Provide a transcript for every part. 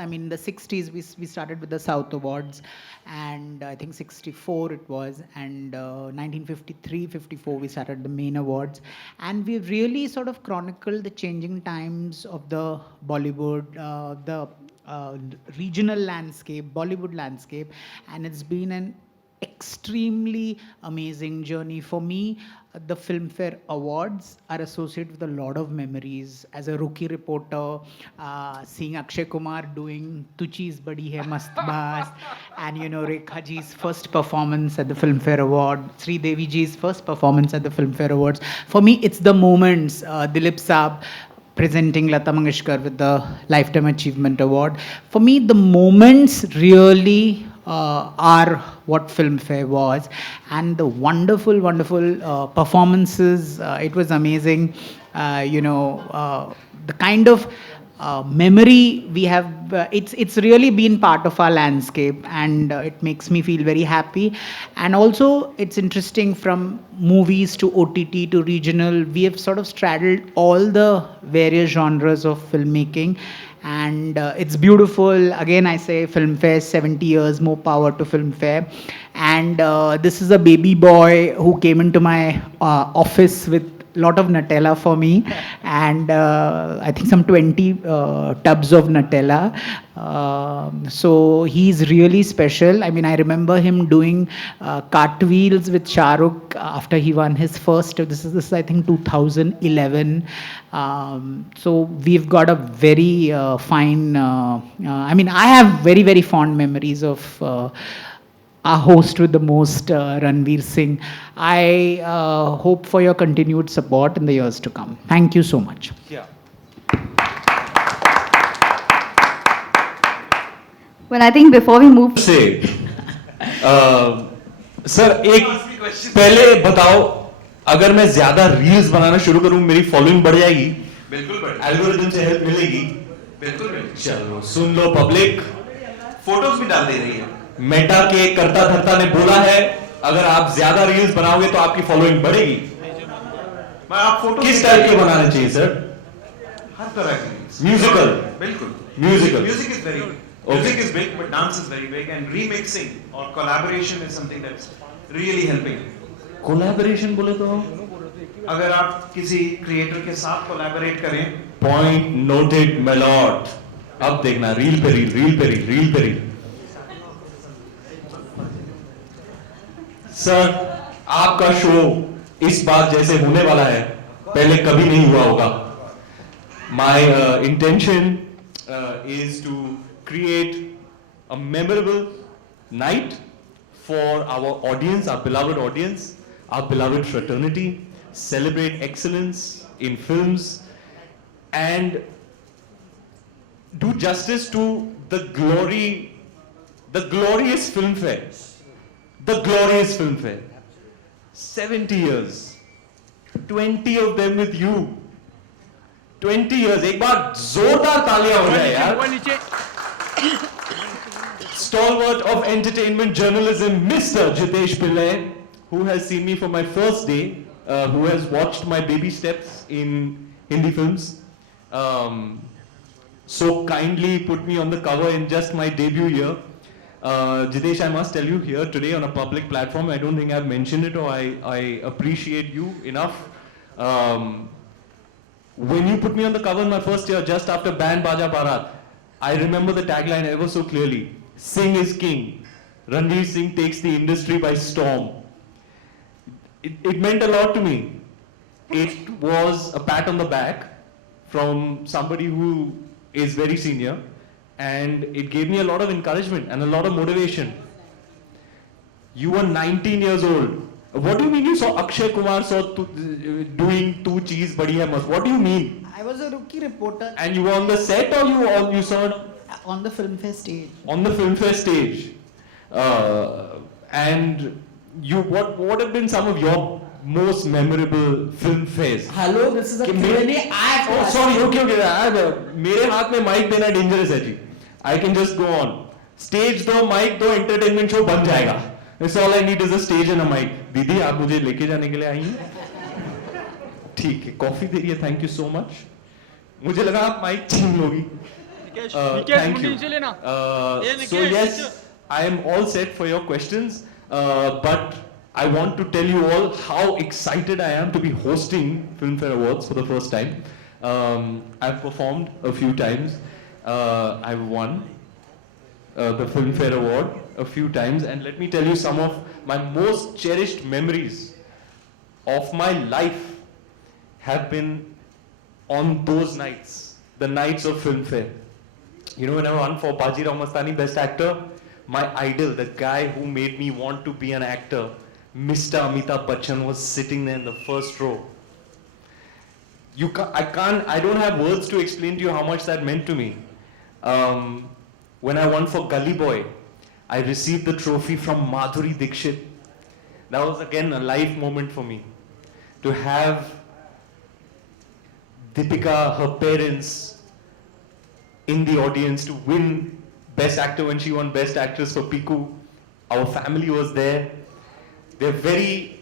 I mean, in the 60s, we started with the South Awards, and I think 64 it was, and 1953, 54, we started the main awards. And we've really sort of chronicled the changing times of the Bollywood, the regional landscape, Bollywood landscape, and it's been an extremely amazing journey for me. The Filmfare Awards are associated with a lot of memories. As a rookie reporter, seeing Akshay Kumar doing Tu Cheez Badi Hai Mast Baas, and Rekha ji's first performance at the Filmfare Award, Sri Devi ji's first performance at the Filmfare Awards. For me, it's the moments. Dilip Saab presenting Lata Mangeshkar with the Lifetime Achievement Award. For me, the moments really are what Filmfare was, and the wonderful performances. It was amazing. The kind of memory we have, it's really been part of our landscape, and it makes me feel very happy. And also, it's interesting, from movies to OTT to regional, we have sort of straddled all the various genres of filmmaking, and it's beautiful. Again, I say Filmfare, 70 years, more power to Filmfare. And this is a baby boy who came into my office with lot of Nutella for me, and I think some 20 tubs of Nutella. So he's really special. I mean, I remember him doing cartwheels with Shah Rukh after he won his first. This is I think 2011. So we've got a very fine. I mean, I have very fond memories of. Our host with the most, Ranveer Singh. I hope for your continued support in the years to come. Thank you so much. Yeah. Well, I think before we move. से sir एक पहले बताओ, अगर मैं ज्यादा reels बनाना शुरू करूं मेरी फॉलोइंग बढ़ जाएगी? बिल्कुल बढ़, एल्गोरिथम से हेल्प मिलेगी? बिल्कुल मिलेगी। चलो सुन लो पब्लिक, फोटोज भी डाल दे रही है। मेटा के कर्ता धर्ता ने बोला है, अगर आप ज्यादा रील्स बनाओगे तो आपकी फॉलोइंग बढ़ेगी। मैं आप फोटो किस टाइप के बनाने चाहिए सर? हर तरह की। म्यूजिकल? बिल्कुल। Musical. Music is very big. Music is big, but dance is very big, and remixing or collaboration is something that's really helping. Collaboration बोले तो अगर आप किसी क्रिएटर के साथ कोलैबोरेट करें, पॉइंट नोटेड माय लॉर्ड। अब देखना, रील पे रील, रील पे रील, रील पे रील। सर, आपका शो इस बार जैसे होने वाला है, पहले कभी नहीं हुआ होगा। My intention is to create a memorable night for our audience, our beloved fraternity, celebrate excellence in films, and do justice to the glorious Filmfare. The glorious Filmfare. 70 years. 20 of them with you. 20 years. एक बार जोरदार तालियां हो जाए यार. Stalwart of entertainment journalism, Mr. Jitesh Pillai, who has seen me for my first day, who has watched my baby steps in Hindi films. So kindly put me on the cover in just my debut year. Jitesh, I must tell you here today on a public platform, I don't think I've mentioned it, or I appreciate you enough. When you put me on the cover in my first year, just after Band Baja Barat, I remember the tagline ever so clearly. Singh is king. Ranveer Singh takes the industry by storm. It meant a lot to me. It was a pat on the back from somebody who is very senior, and it gave me a lot of encouragement and a lot of motivation. You were 19 years old. What do you mean you saw Akshay Kumar doing Tu Cheez Badi Hai Mast? What do you mean? I was a rookie reporter. And you were on the set, or you saw it? On the Filmfare stage. On the Filmfare stage. And what have been some of your most memorable film fairs? Hello, this is a Q&A. Oh, sorry, okay. मेरे हाथ में mic देना dangerous है जी. I can just go on. Stage दो, mic दो, entertainment show बन जाएगा. That's all I need is a stage and a mic. दीदी, आप मुझे लेके जाने के लिए आई हैं? ठीक है, कॉफी दे रही है, thank you so much. मुझे लगा आप माइक छीन लोगी. Thank you. So yes, I am all set for your questions, but I want to tell you all how excited I am to be hosting Filmfare Awards for the first time. I've performed a few times. I've won the Filmfare Award a few times, and let me tell you some of my most cherished memories of my life have been on those nights, the nights of Filmfare. You know, when I won for Bajirao Mastani Best Actor, my idol, the guy who made me want to be an actor, Mr. Amitabh Bachchan, was sitting there in the first row. I don't have words to explain to you how much that meant to me. When I won for Gully Boy, I received the trophy from Madhuri Dixit. That was again a life moment for me. To have Deepika, her parents, in the audience to win Best Actor when she won Best Actress for Piku. Our family was there. They're very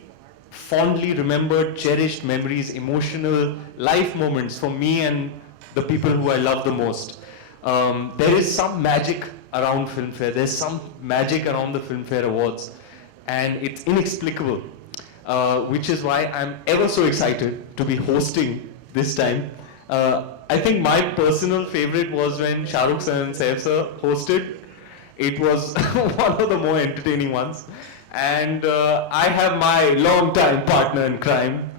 fondly remembered, cherished memories, emotional life moments for me and the people who I love the most. There is some magic around Filmfare. There's some magic around the Filmfare Awards, and it's inexplicable, which is why I'm ever so excited to be hosting this time. I think my personal favorite was when Shah Rukh Khan and Saif sir hosted. It was one of the more entertaining ones. And I have my long-time partner in crime,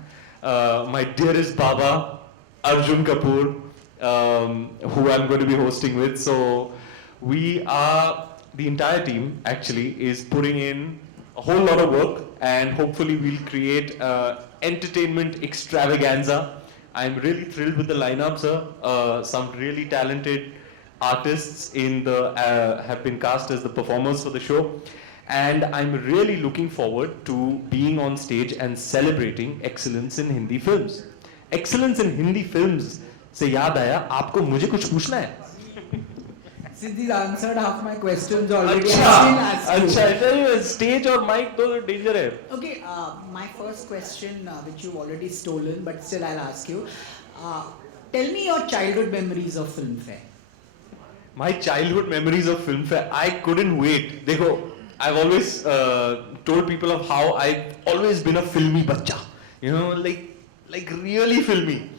my dearest Baba, Arjun Kapoor, who I'm going to be hosting with. So we are, the entire team actually is putting in a whole lot of work, and hopefully we'll create entertainment extravaganza. I'm really thrilled with the lineup, sir. Some really talented artists have been cast as the performers for the show. And I'm really looking forward to being on stage and celebrating excellence in Hindi films. Excellence in Hindi films से याद आया, आपको मुझे कुछ पूछना है? Since he's answered half my questions already, अच्छा, I still ask you. अच्छा, stage और mic तो danger है. Okay, my first question, which you've already stolen, but still I'll ask you. Tell me your childhood memories of Filmfare. My childhood memories of Filmfare, I couldn't wait. देखो, I've always told people of how I've always been a filmy bacha. You know, like really filmy.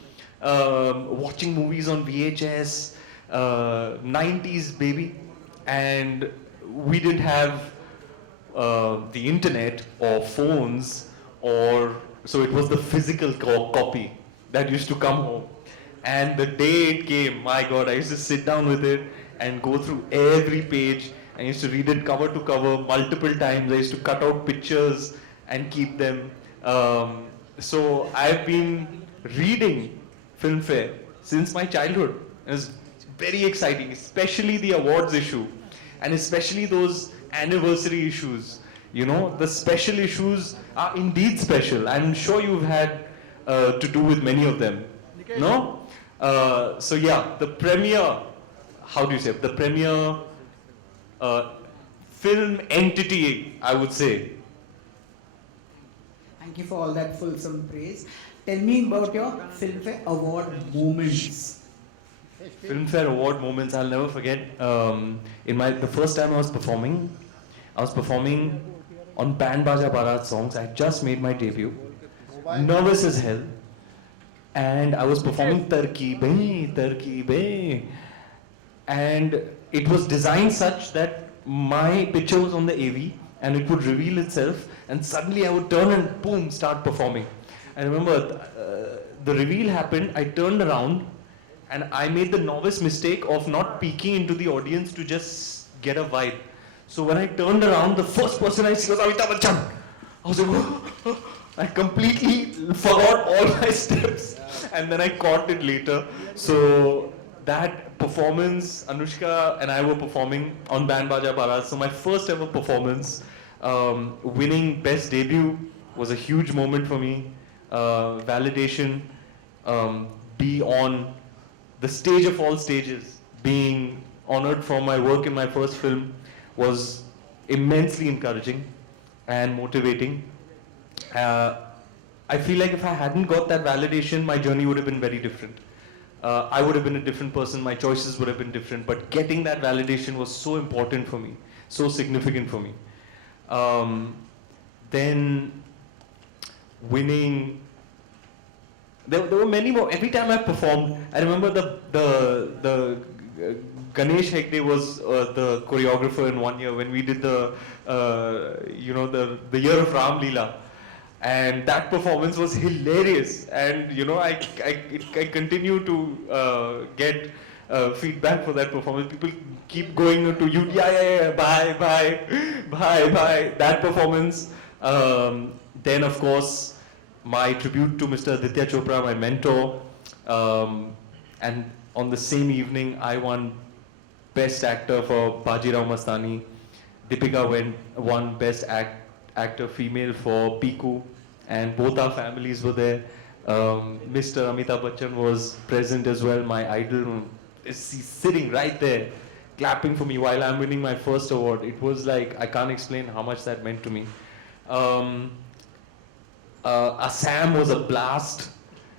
Watching movies on VHS, 90s baby, and we didn't have the internet or phones, or so it was the physical copy that used to come home. And the day it came, my God, I used to sit down with it and go through every page. I used to read it cover to cover multiple times. I used to cut out pictures and keep them. So I've been reading Filmfare since my childhood. It's very exciting, especially the awards issue, and especially those anniversary issues. You know, the special issues are indeed special. I'm sure you've had to do with many of them. No? So yeah, the premiere, how do you say, the premiere film entity, I would say. Thank you for all that fulsome praise. Tell me about your Filmfare Award moments. Filmfare Award moments, I'll never forget. The first time I was performing on Band Baja Barat songs. I just made my debut, nervous as hell, and I was performing Tarki, and it was designed such that my picture was on the AV and it would reveal itself, and suddenly I would turn and boom, start performing. I remember the reveal happened, I turned around and I made the novice mistake of not peeking into the audience to just get a vibe. So when I turned around, the first person I see was Amitabh Bachchan. I was like, I completely forgot all my steps, and then I caught it later. So that performance, Anushka and I were performing on Band Baja Barat. So my first ever performance, winning Best Debut was a huge moment for me. Validation, be on the stage of all stages, being honored for my work in my first film was immensely encouraging and motivating. I feel like if I hadn't got that validation, my journey would have been very different. I would have been a different person, my choices would have been different, but getting that validation was so important for me, so significant for me. Um, then winning, there were many more. Every time I performed, I remember the Ganesh Hegde was the choreographer in one year when we did the year of Ram Leela, and that performance was hilarious. And I continue to get feedback for that performance. People keep going to you, yeah, bye. That performance. Then of course my tribute to Mr. Aditya Chopra, my mentor, and on the same evening I won Best Actor for Bajirao Mastani. Deepika won Best Actor Female for Piku, and both our families were there. Mr. Amitabh Bachchan was present as well, my idol. He's sitting right there, clapping for me while I'm winning my first award. It was like, I can't explain how much that meant to me. Assam was a blast.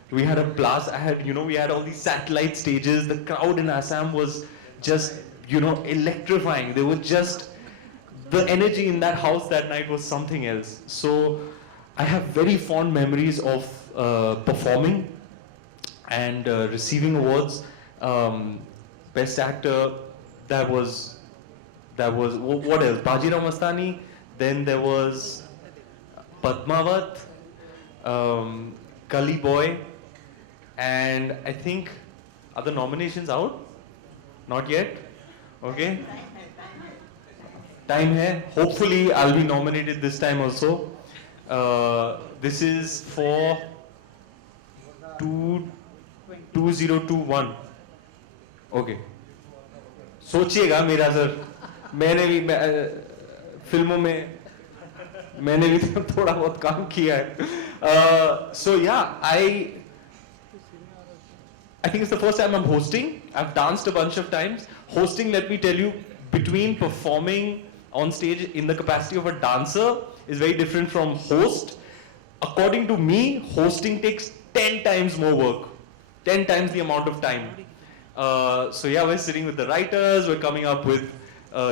We had a blast. We had all these satellite stages. The crowd in Assam was just, electrifying. They were just, the energy in that house that night was something else. So I have very fond memories of performing and receiving awards. Best Actor, that was what else? Bajirao Mastani. Then there was Padmavat, Gully Boy, and I think, are the nominations out? Not yet? Okay. Time hai. Hopefully I'll be nominated this time also. This is for 2021. Okay. सोचिएगा मेरा sir, मैंने भी फिल्मों में मैंने भी थोड़ा बहुत काम किया है. So yeah, I think it's the first time I'm hosting. I've danced a bunch of times. Hosting, let me tell you, between performing on stage in the capacity of a dancer is very different from host. According to me, hosting takes 10 times more work, 10 times the amount of time. So yeah, we're sitting with the writers, we're coming up with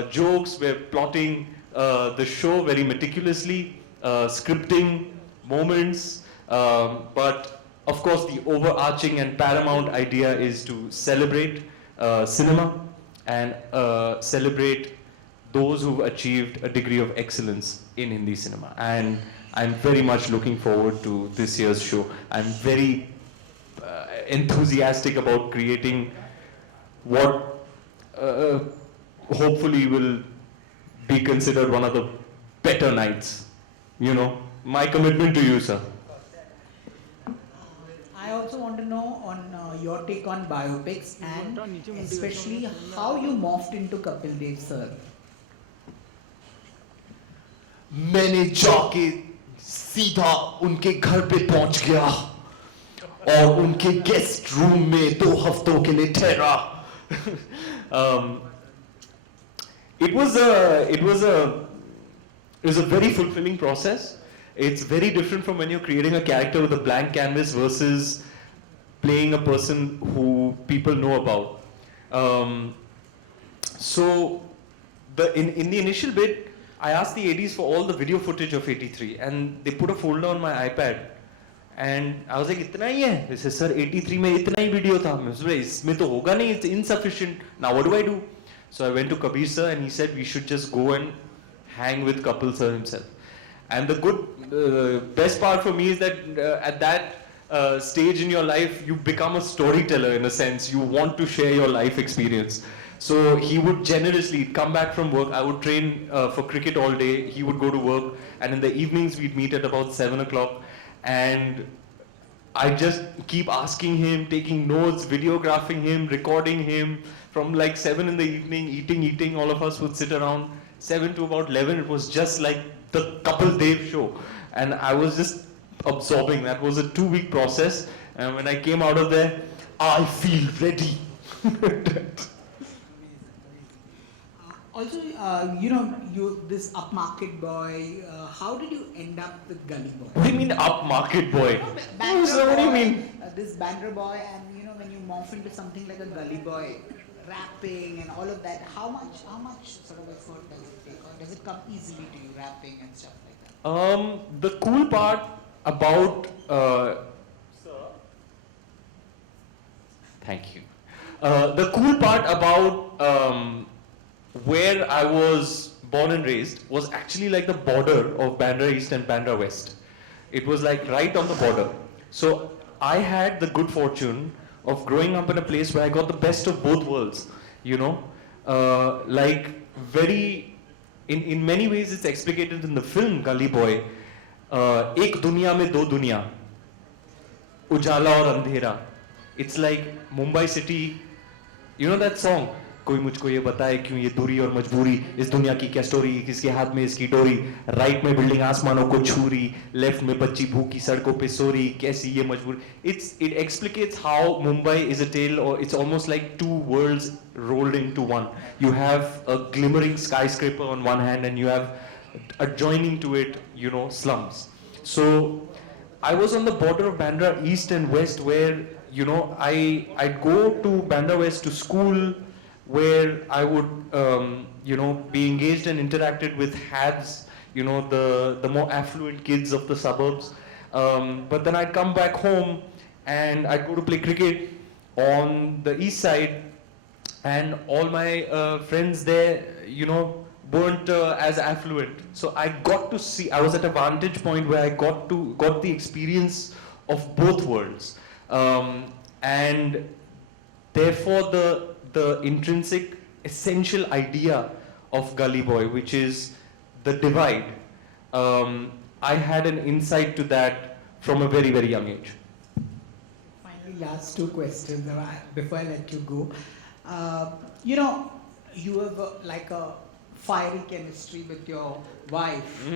jokes, we're plotting the show very meticulously, scripting moments, but of course the overarching and paramount idea is to celebrate cinema and celebrate those who've achieved a degree of excellence in Hindi cinema. And I'm very much looking forward to this year's show. I'm very enthusiastic about creating what hopefully will be considered one of the better nights. My commitment to you, sir. I also want to know on your take on biopics and especially how you morphed into Kapil Dev sir. मैंने जाके सीधा उनके घर पे पहुंच गया और उनके गेस्ट रूम में 2 हफ्तों के लिए ठहरा. It was a very fulfilling process. It's very different from when you're creating a character with a blank canvas versus playing a person who people know about. So in the initial bit, I asked the ADs for all the video footage of 83, and they put a folder on my iPad. And I was like, इतना ही है? They said, sir, 83 में इतना ही video था. मैं सोचा इसमें तो होगा नहीं, it's insufficient. Now what do I do? So I went to Kabir sir and he said we should just go and hang with Kapil sir himself. And the best part for me is that at that stage in your life, you become a storyteller in a sense. You want to share your life experience. So he would generously come back from work. I would train for cricket all day. He would go to work, and in the evenings we'd meet at about 7 o'clock. And I just keep asking him, taking notes, videographing him, recording him from like 7 in the evening, eating. All of us would sit around 7 to about 11. It was just like the Kapil Dev show. And I was just absorbing. That was a 2-week process. And when I came out of there, I feel ready. Also, this upmarket boy, how did you end up with Gully Boy? What do you mean upmarket boy? Banker What do you boy, mean? This banker boy, and when you morph into something like a gully boy, rapping and all of that, how much sort of effort does it take, or does it come easily to you, rapping and stuff like that? The cool part about thank you. The cool part about where I was born and raised was actually like the border of Bandra East and Bandra West. It was like right on the border. So I had the good fortune of growing up in a place where I got the best of both worlds. You know, like very, in many ways it's explicated in the film Gully Boy. एक दुनिया में दो दुनिया, उजाला और अंधेरा. It's like Mumbai city. You know that song? कोई मुझको ये बताए क्यों ये दूरी और मजबूरी, इस दुनिया की क्या स्टोरी, किसके हाथ में इसकी डोरी, राइट में बिल्डिंग आसमानों को छूरी, लेफ्ट में बच्ची भूखी सड़कों पे सोरी, कैसी ये मजबूरी. It explicates how Mumbai is a tale, or it's almost like two worlds rolled into one. You have a glimmering skyscraper on one hand and you have adjoining to it, you know, slums. So I was on the border of Bandra East and West where, you know, I'd go to Bandra West to school, where I would, you know, be engaged and interacted with hads, you know, the more affluent kids of the suburbs. But then I'd come back home and I'd go to play cricket on the east side, and all my friends there, you know, weren't as affluent. So I got to see, I was at a vantage point where I got the experience of both worlds. And therefore the intrinsic essential idea of Gully Boy, which is the divide, I had an insight to that from a very, very young age. Finally, last two questions before I let you go. You know, you have like a fiery chemistry with your wife.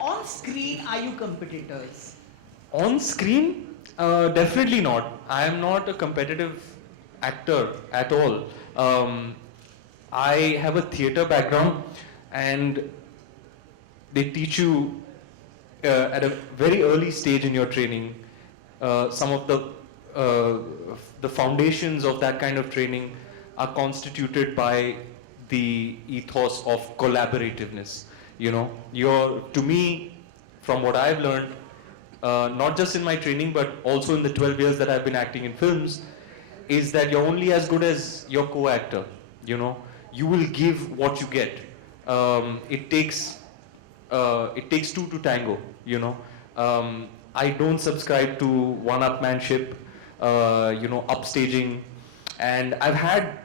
On screen, are you competitors? On screen? Definitely not. I am not a competitive actor at all. I have a theatre background, and they teach you at a very early stage in your training some of the foundations of that kind of training are constituted by the ethos of collaborativeness. You know, to me, from what I've learned, not just in my training but also in the 12 years that I've been acting in films, is that you're only as good as your co-actor. You know, you will give what you get. It takes two to tango. You know, I don't subscribe to one-upmanship, you know, upstaging, and I've had,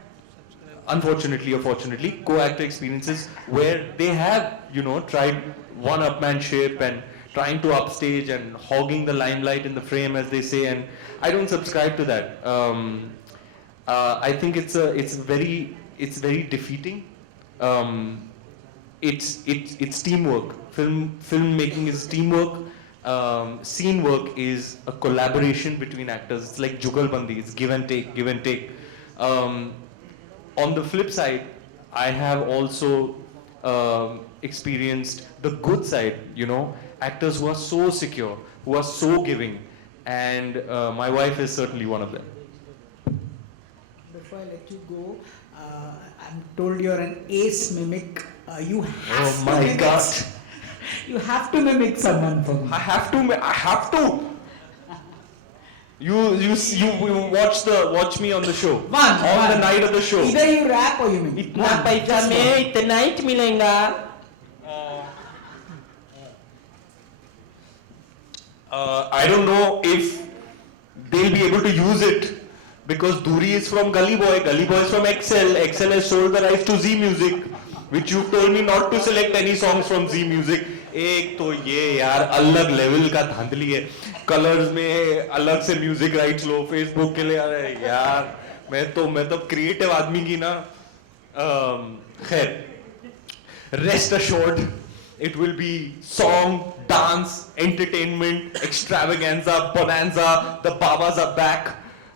unfortunately or fortunately, co-actor experiences where they have, you know, tried one-upmanship and trying to upstage and hogging the limelight in the frame, as they say, and I don't subscribe to that. I think it's very defeating. It's teamwork. Filmmaking is teamwork. Scene work is a collaboration between actors. It's like jugalbandi. It's give and take. On the flip side, I have also experienced the good side. You know, actors who are so secure, who are so giving, and my wife is certainly one of them. Before I let you go, I'm told you're an ace mimic. You have Oh my God! You have to mimic someone from. I have to. You watch me on the show. One. The night of the show. Either you rap or you mimic. इतना One, पैसा just में one. इतना ही मिलेगा. I don't know if they'll be able to use it, because Duri is from Gully Boy is from XL has sold the rights to Z Music, which you told me not to select any songs from Z Music. एक तो ये यार अलग level का धांधली है, colours में अलग से म्यूजिक राइट्स लो, फेसबुक के लिए. अरे यार मैं तो क्रिएटिव आदमी की ना. खैर, rest assured, it will be song, dance, entertainment, extravaganza, bonanza. The Babas are back,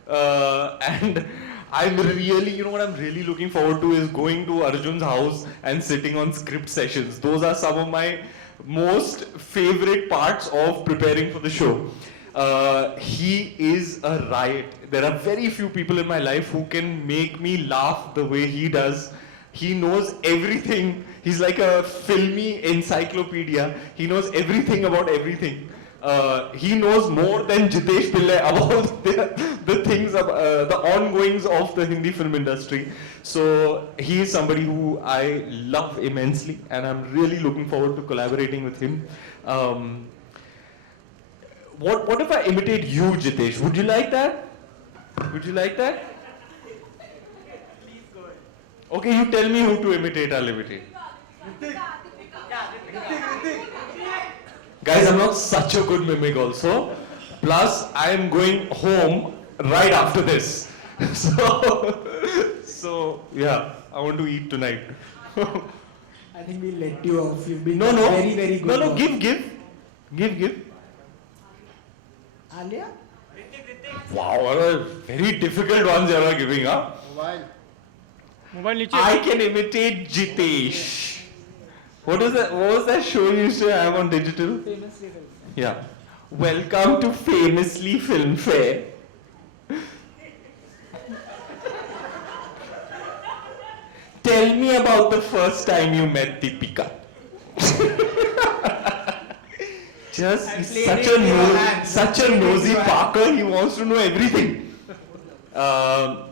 and I'm really, you know what I'm really looking forward to is going to Arjun's house and sitting on script sessions. Those are some of my most favorite parts of preparing for the show. He is a riot. There are very few people in my life who can make me laugh the way he does. He knows everything. He's like a filmy encyclopedia. He knows everything about everything. He knows more than Jitesh Pillai about the things, the ongoings of the Hindi film industry. So he is somebody who I love immensely, and I'm really looking forward to collaborating with him. What if I imitate you, Jitesh? Would you like that? Would you like that? Okay, you tell me who to imitate, I'll imitate. Guys, I'm not such a good mimic also. Plus, I am going home right after this. So yeah, I want to eat tonight. I think we'll let you off. You've been No, very, very good. No, give. Alia? Wow, what a very difficult ones you are giving up. I can imitate Jitesh. What is that? What was that show you used to have on digital? Famously Film. Yeah. Welcome to Famously Filmfare. Tell me about the first time you met Deepika. Just he's such a nosy Parker. He wants to know everything. I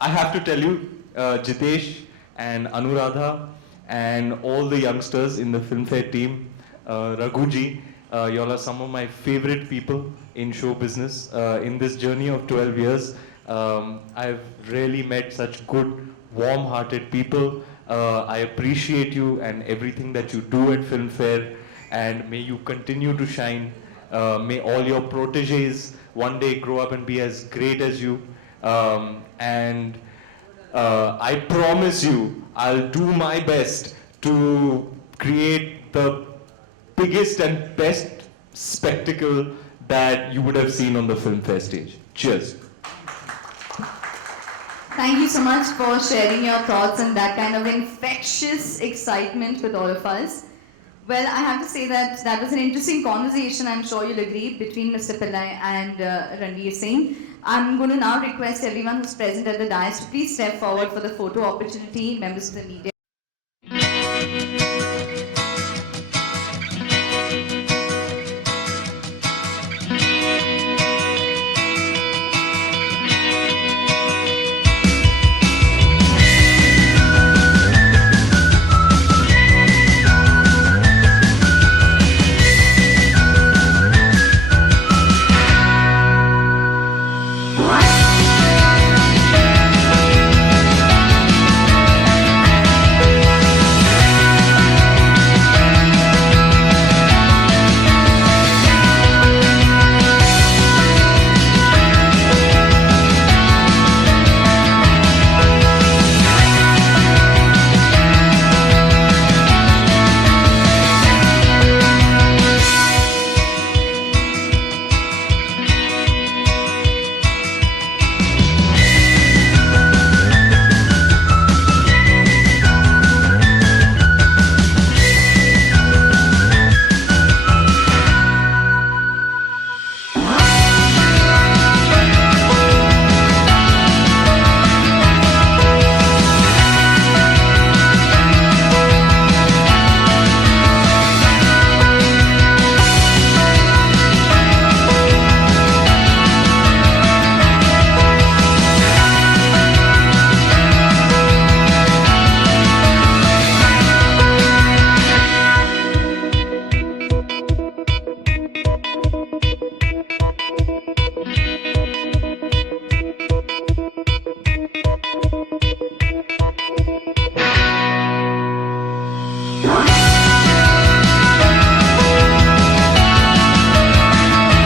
have to tell you, Jitesh and Anuradha and all the youngsters in the Filmfare team, Raghuji, y'all are some of my favorite people in show business. In this journey of 12 years, I've really met such good, warm-hearted people. I appreciate you and everything that you do at Filmfare, and may you continue to shine. May all your proteges one day grow up and be as great as you. And I promise you, I'll do my best to create the biggest and best spectacle that you would have seen on the Filmfare stage. Cheers. Thank you so much for sharing your thoughts and that kind of infectious excitement with all of us. Well, I have to say that that was an interesting conversation, I'm sure you'll agree, between Mr. Pillai and Ranveer Singh. I'm going to now request everyone who's present at the dais to please step forward for the photo opportunity, members of the media.